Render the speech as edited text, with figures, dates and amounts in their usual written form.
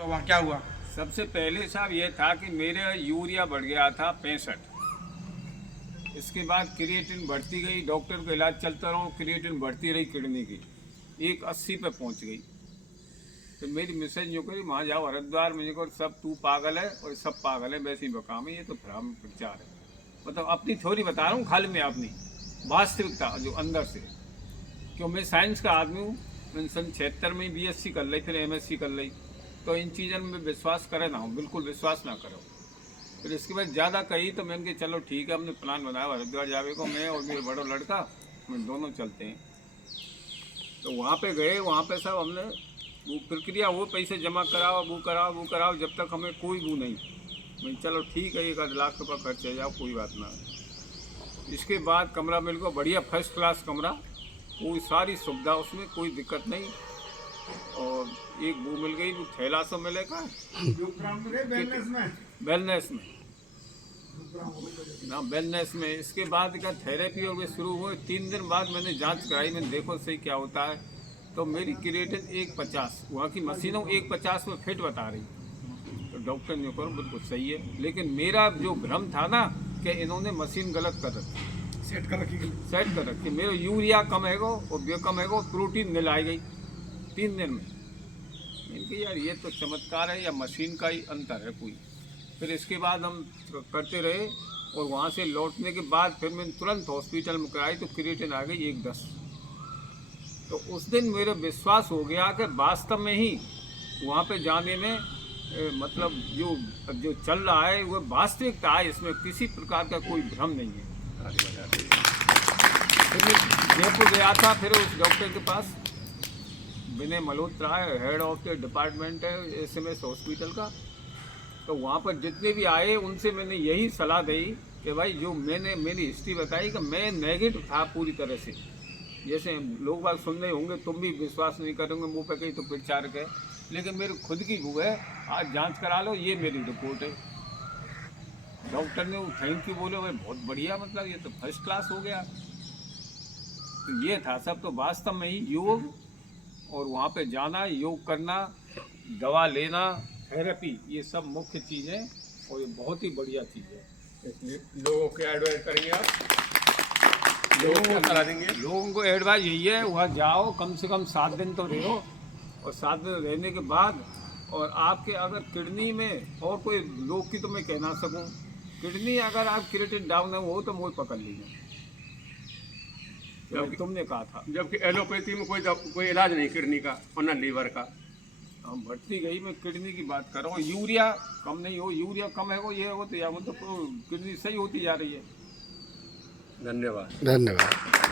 तो वहाँ क्या हुआ? सबसे पहले साहब ये था कि मेरा यूरिया बढ़ गया था 65। इसके बाद क्रिएटिन बढ़ती गई, डॉक्टर का इलाज चलता रहा, क्रिएटिन बढ़ती रही किडनी की, 180 पे पहुंच गई। तो मेरी मिसेज जो करी वहाँ जाओ हरिद्वार में, को सब तू पागल है और सब पागल है, वैसे ही बकाम है, ये तो भ्रम प्रचार है। मतलब अपनी थ्योरी बता रहा हूँ, खाली मैं अपनी वास्तविकता जो अंदर से, क्यों मैं साइंस का आदमी हूँ। मैंने सन 76 में BSc कर ली, फिर MSc कर ली, तो इन चीज़ों में विश्वास करे ना हो, बिल्कुल विश्वास ना करो। फिर इसके बाद ज़्यादा कही तो मैंने कहा चलो ठीक है, हमने प्लान बनाया हरिद्वार जावे को, मैं और मेरे बड़ा लड़का, हम दोनों चलते हैं। तो वहाँ पे गए, वहाँ पे सब हमने वो प्रक्रिया, वो पैसे जमा कराओ, वो कराओ, जब तक हमें कोई वो नहीं। मैं चलो ठीक है, 1 लाख रुपये खर्च है, जाओ कोई बात ना। इसके बाद कमरा मिल गया बढ़िया, फर्स्ट क्लास कमरा, कोई सारी सुविधा उसमें, कोई दिक्कत नहीं। और एक वो मिल गई, वो थैला सो मिलेगा वेलनेस में ना, वेलनेस में। इसके बाद का थेरेपी और वे शुरू हुए। 3 दिन बाद मैंने जांच कराई, मैंने देखो सही क्या होता है। तो मेरी क्रिएटिन 150, वहाँ की मशीनों 150 में फिट बता रही। तो डॉक्टर ने कहा बिल्कुल सही है, लेकिन मेरा जो भ्रम था ना कि इन्होंने मशीन गलत कर रखी, सेट कर रखी। मेरा यूरिया कम है गो और वे कम है गो, प्रोटीन मिल आई गई 3 दिन में। मैंने कहा यार ये तो चमत्कार है या मशीन का ही अंतर है कोई। फिर इसके बाद हम करते रहे, और वहाँ से लौटने के बाद फिर मैंने तुरंत हॉस्पिटल में कराई, तो क्रिएटिन आ गई 110। तो उस दिन मेरा विश्वास हो गया कि वास्तव में ही वहाँ पे जाने में मतलब जो चल रहा है वो वास्तविकता है, इसमें किसी प्रकार का कोई भ्रम नहीं है। फिर मैं जयपुर गया था, फिर उस डॉक्टर के पास, विनय मल्होत्रा है, हेड ऑफ द डिपार्टमेंट है SMS हॉस्पिटल का। तो वहाँ पर जितने भी आए उनसे मैंने यही सलाह दी कि भाई जो मैंने मेरी हिस्ट्री बताई कि मैं नेगेटिव था पूरी तरह से। जैसे लोग बात सुन रहे होंगे, तुम भी विश्वास नहीं करोगे, मुँह पे कहीं तो प्रचार के, लेकिन मेरी खुद की वो है, आज जांच करा लो, ये मेरी रिपोर्ट है। डॉक्टर ने वो थैंक यू बोले, भाई बहुत बढ़िया, मतलब ये तो फर्स्ट क्लास हो गया। तो ये था सब, तो वास्तव में ही योग और वहाँ पे जाना, योग करना, दवा लेना, थेरेपी, ये सब मुख्य चीज़ है और ये बहुत ही बढ़िया चीज़ है। इसलिए लोगों को एडवाइस करेंगे आप, लोगों को सलाह देंगे? लोगों को एडवाइस यही है, वहाँ जाओ, कम से कम 7 दिन तो रहो, और 7 दिन रहने के बाद, और आपके अगर किडनी में और कोई लोग की तो मैं कह ना सकूँ, किडनी अगर आप क्रिएटिन डाउन हो तो मुझे पकड़ लीजिए, तुमने कहा था। जबकि एलोपैथी में कोई इलाज नहीं किडनी का और न लीवर का। हम बढ़ती गई, मैं किडनी की बात कर रहा हूँ। यूरिया कम नहीं हो, यूरिया कम है वो, ये हो तो या मतलब किडनी सही होती जा रही है। धन्यवाद। धन्यवाद।